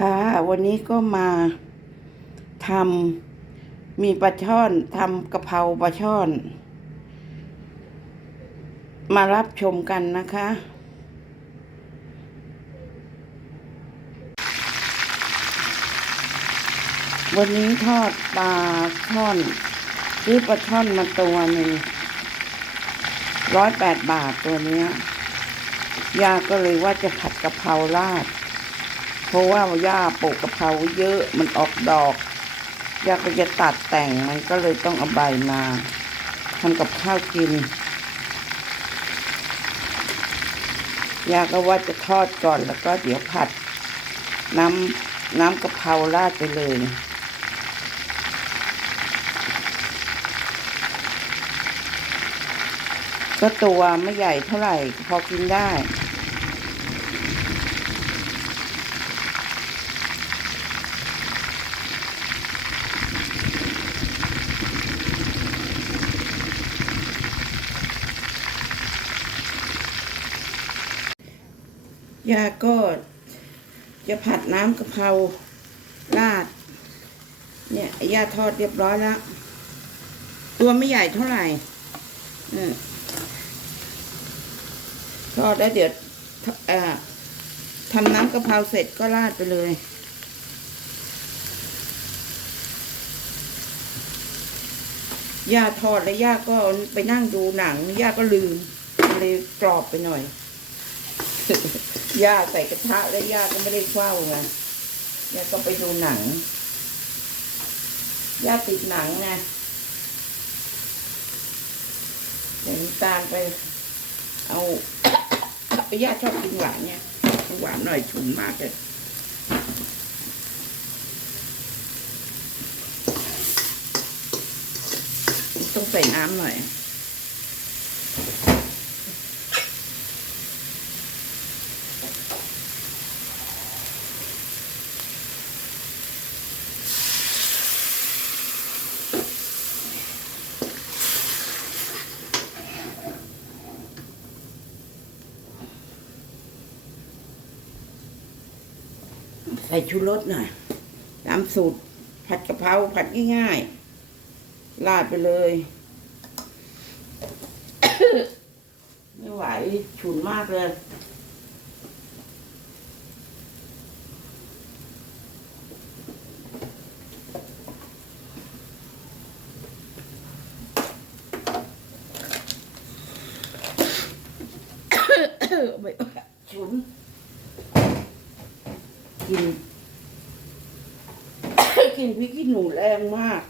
ค่ะวันนี้ก็มาทำมีปลาช่อนทำกะเพราปลาช่อน มารับชมกันนะคะ วันนี้ทอดปลาช่อนซื้อปลาช่อนมาตัวหนึ่งร้อยแปดบาทตัวเนี้ยยาก็เลยว่าจะผัดกะเพราราด เพราะว่าย่าปลูกกะเพราเยอะมันออกดอกย่าก็จะตัดแต่งมันก็เลยต้องเอาใบมาทำกับข้าวกินย่าก็ว่าจะทอดก่อนแล้วก็เดี๋ยวผัด น้ำน้ำกะเพราราดไปเลยก็ตัวไม่ใหญ่เท่าไหร่พอกินได้ ยาก็จะผัดน้ำกะเพราราด เนี่ยย่าทอดเรียบร้อยแล้ว ตัวไม่ใหญ่เท่าไหร่ทอดแล้วเดี๋ยวทำน้ำกะเพราเสร็จก็ราดไปเลย ย่าทอดแล้วย่าก็ไปนั่งดูหนัง ย่าก็ลืมเลยกรอบไปหน่อย ย่าใส่กระทะแล้วย่าก็ไม่ได้เฝ้าไงย่าก็ไปดูหนังย่าติดหนังไงเดี๋ยวน้ตาลไป เอาย่าชอบกินหวานเนี่ยหวานหน่อยฉุนมากเลยต้องใส่น้ำหน่อย ส่ชูรสหน่อยตามสูตร ผัดกะเพราผัดง่ายๆราดไปเลย ไม่ไหวฉุนมากเลย ไม่ฉุน กิน กินพริกขี้หนูแรงมาก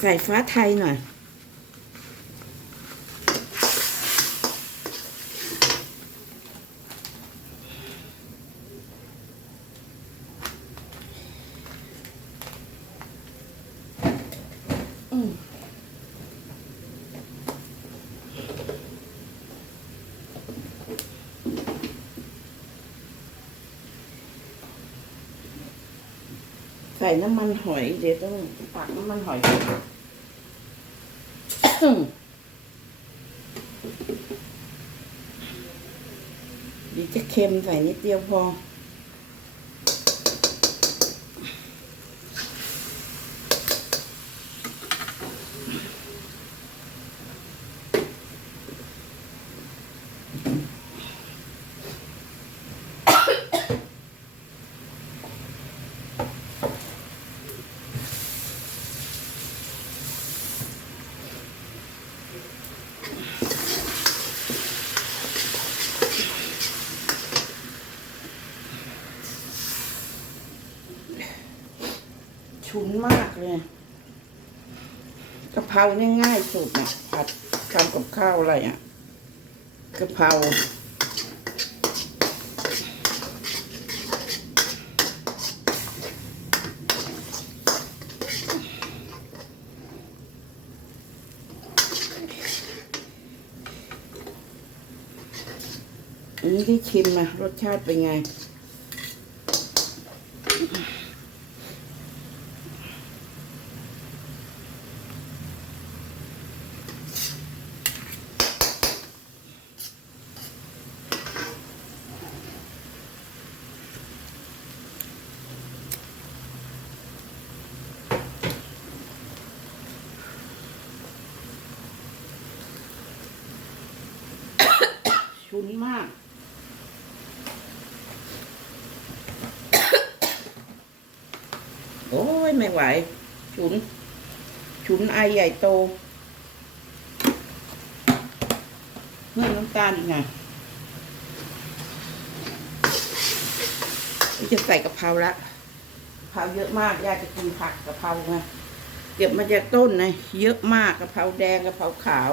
ใส่ฟ้าไทยหน่อย ส่น้ำมันหอย เดี๋ยวต้องตักน้ำมันหอย ดีจะเค็มใส่นิดเดียวพอ ฉุนมากเลยกะเพราเนี่ยง่ายสุดนะผัดทำกับข้าวอะไรอะกะเพราอันนี้ที่ชิมนะรสชาติเป็นไง อ ฉุนมากโอ้ย ไม่ไหว ฉุน ฉุนไอใหญ่โตเพิ่มน้ำตาลอีกหน่อยนี่จะใส่กะเพราละกะเพราเยอะมากย่าจะกินผักกะเพราไงเก็บมาจากต้นนะเยอะมากกะเพราแดงกะเพราขาว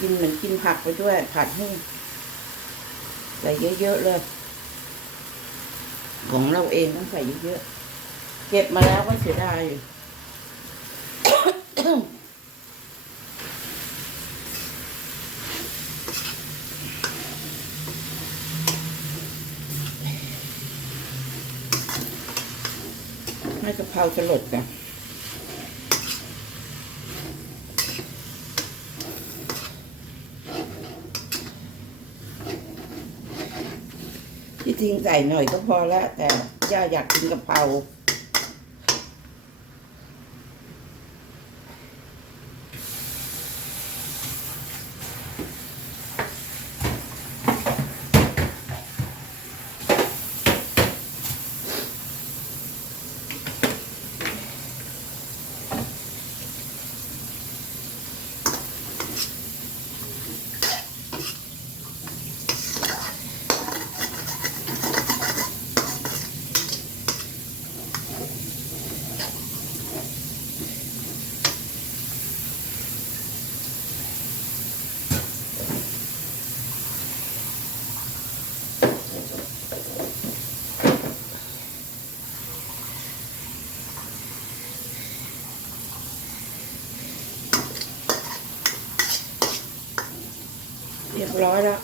กินเหมือนกินผักไปด้วย ผัดให้ใส่เยอะๆเลย ของเราเองต้องใส่เยอะๆเก็บมาแล้วก็เสียดายอยู่ให้กะเพราสลดกัน ริงใส่หน่อยก็พอแล้วแต่ย่าอยากกินกะเพรา ร้อยแล้ว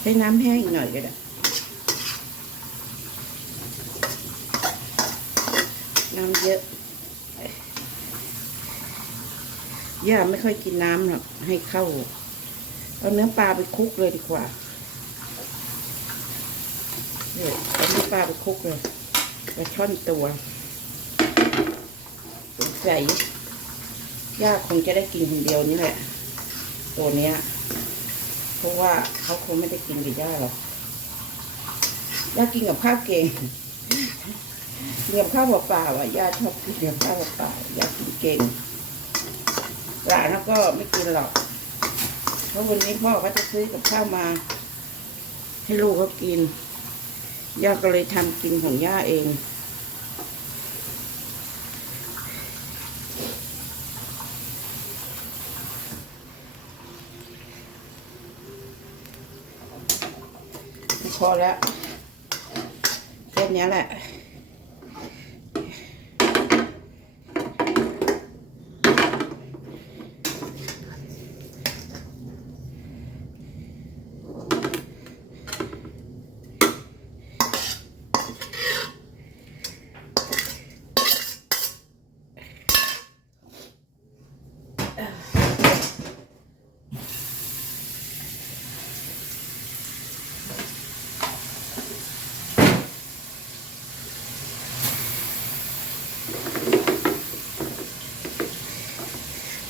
ใช้น้ำแห้งอีกหน่อยก็ได้น้ำเยอะ ย่าไม่ค่อยกินน้ำหรอก ให้เข้า เอาเนื้อปลาไปคลุกเลยดีกว่าเนี่ยเอาเนื้อปลาไปคลุกเลยปลาช่อนตัวสงสัยย่าคงจะได้กินคนเดียวนี่แหละ ตัวเนี้ยเพราะว่าเขาคงไม่ได้กินกับย่าหรอกย่ากินกับข้าวเก่งกินกับข้าวเปล่าอะย่าชอบกินกับข้าวเปล่าย่ากินเก่งหลานก็ไม่กินหรอกเพราะวันนี้พ่อเขาจะซื้อกับข้าวมา ให้ลูกเขากินย่าก็เลยทำกินของย่าเอง พอแล้วแค่นี้แหละ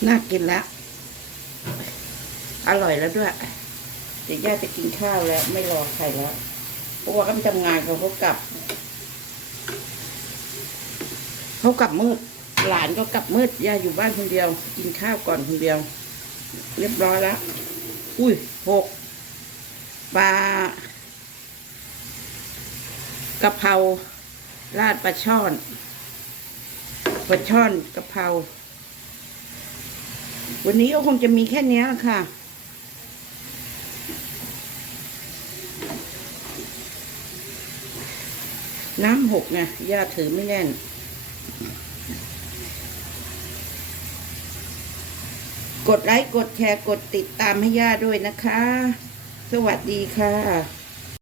น่ากินแล้ว อร่อยแล้วด้วยเดี๋ยวย่าจะกินข้าวแล้ว ไม่รอใครแล้วเพราะว่าเขาไปทำงานเขาเขากลับเขากลับมืด หลานก็กลับมืดย่าอยู่บ้านคนเดียว กินข้าวก่อนคนเดียว เรียบร้อยแล้ว อุ้ยหกปลากะเพราราดปลาช่อนปลาช่อนกะเพรา วันนี้ก็คงจะมีแค่นี้แหละค่ะ น้ำหกไงย่าถือไม่แน่น กดไลค์ กดแชร์ กดติดตามให้ย่าด้วยนะคะ สวัสดีค่ะ